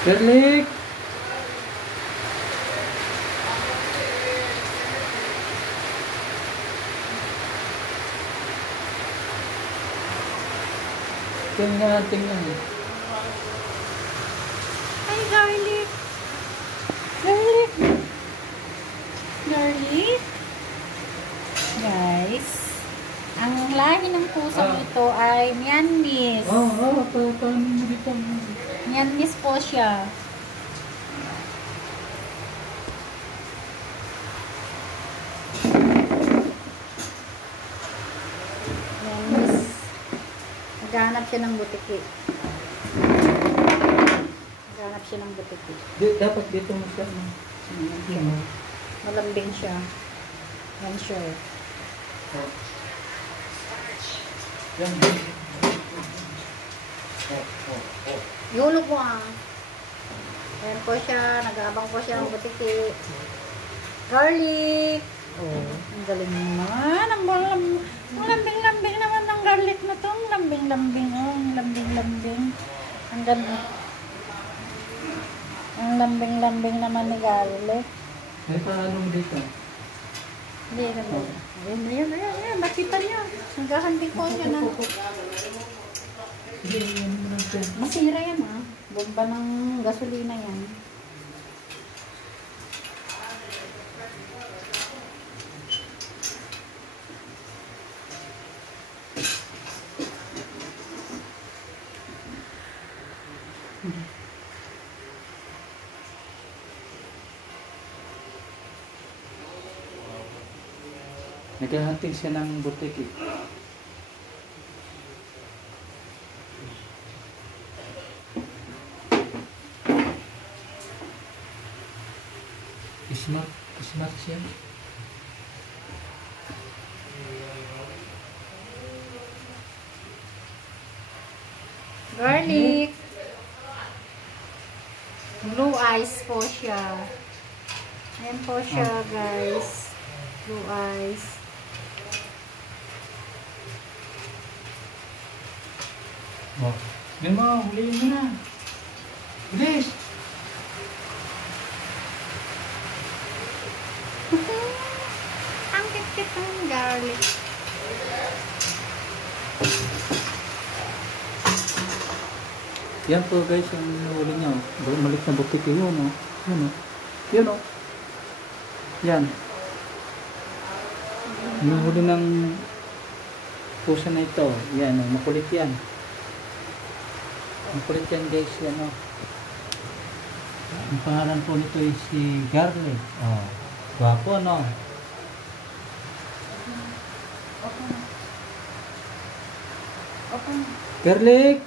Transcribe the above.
Garlic! Tingnan, tingnan. Hi, garlic. Garlic. Garlic. Guys, ang lahi ng pusang ito ay Myanmar. Paano mo dito? Myanmar po siya. Myanmar. Naghahanap siya ng butiki. Naghahanap siya ng butiki. Dapat dito mo siya. Malambing siya. Yan siya. Yan. Ihulog mo ah. Ayan po siya. Nag-aabang po siya ng butiki. Garlic. Oh, ang galing naman. Ang lambing-lambing naman ng garlic na to. Ang lambing-lambing. Oh, ang lambing-lambing. Ang ganda. Ang lambing-lambing naman ni garlic. Ay, paano mo dito? Hindi naman. Ayan. Makita niyo. Naghahanding po niya na. Masira yan ah. Bomba ng gasolina yan. Naghahanting siya ng butiki. Smart siya. Garlic. Blue eyes po siya. Ayan po siya, guys. Blue eyes. Oh. Yan mo, huliin mo na. Bilis! Ang kit-kit ng garlic. Yan po guys, ang huli niya. Malik na butiki yun, oh. Yun, oh. Yun, oh. Yan. Yung huli ng pusa na ito. Yan, oh. Makulit yan. Makulit yan guys, yan, oh. Ang pangalan po nito ay si Garlic. Oh. Gwapo, no? Open. Garlic!